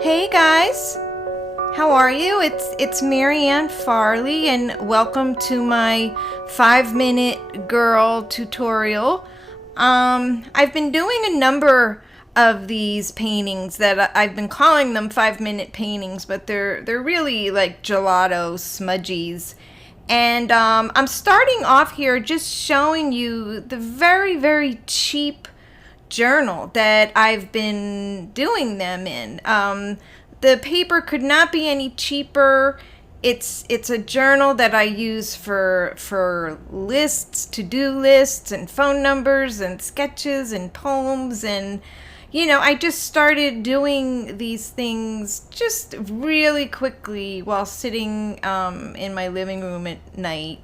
Hey guys, how are you? It's Marianne Farley and welcome to my 5-minute girl tutorial. I've been doing a number of these paintings that I've been calling them 5-minute paintings, but they're really like gelato smudgies. And I'm starting off here just showing you the very cheap journal that I've been doing them in. The paper could not be any cheaper. It's a journal that I use for lists, to-do lists, and phone numbers, and sketches, and poems, and I just started doing these things just really quickly while sitting in my living room at night.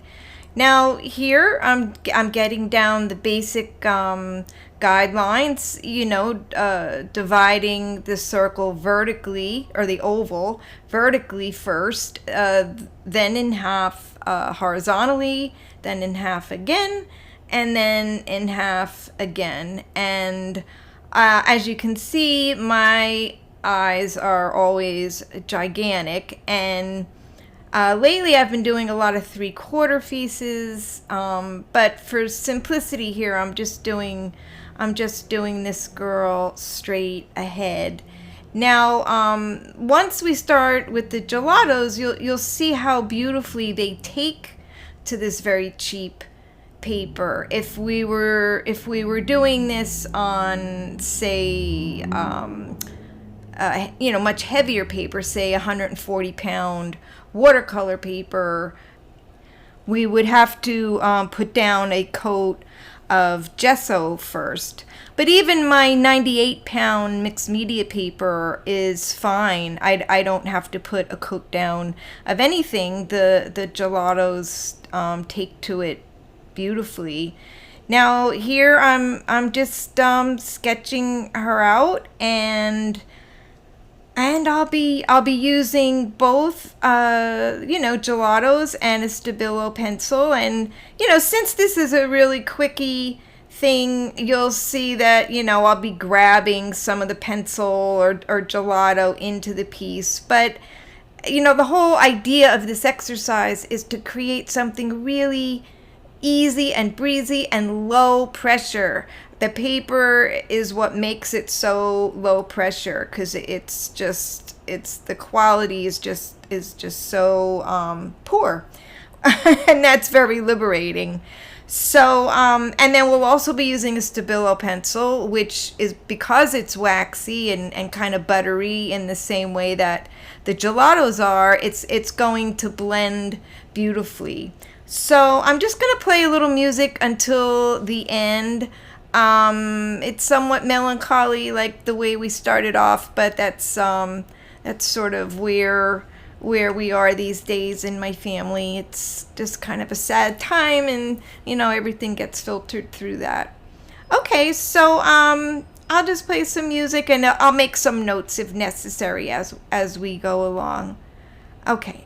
Now here I'm getting down the basic guidelines, dividing the circle vertically, or the oval vertically first, then in half horizontally, then in half again, and then in half again. And as you can see, my eyes are always gigantic, and lately I've been doing a lot of 3/4 pieces, but for simplicity here, I'm just doing this girl straight ahead. Now, once we start with the gelatos, you'll see how beautifully they take to this very cheap paper. If we were doing this on, say, much heavier paper, say 140-pound watercolor paper, we would have to put down a coat of gesso first. But even my 98-pound mixed media paper is fine. I don't have to put a coat down of anything. The gelatos take to it beautifully. Now here I'm just sketching her out, and I'll be using both gelatos and a Stabilo pencil. And since this is a really quickie thing, you'll see that I'll be grabbing some of the pencil or gelato into the piece. But the whole idea of this exercise is to create something really easy and breezy and low pressure. The paper is what makes it so low pressure, because the quality is just so poor, and that's very liberating. So and then we'll also be using a Stabilo pencil, which is, because it's waxy and kind of buttery in the same way that the gelatos are, it's going to blend beautifully. So I'm just going to play a little music until the end. It's somewhat melancholy, like the way we started off, but that's sort of where we are these days in my family. It's just kind of a sad time, and everything gets filtered through that. Okay, so I'll just play some music, and I'll make some notes if necessary as we go along. Okay.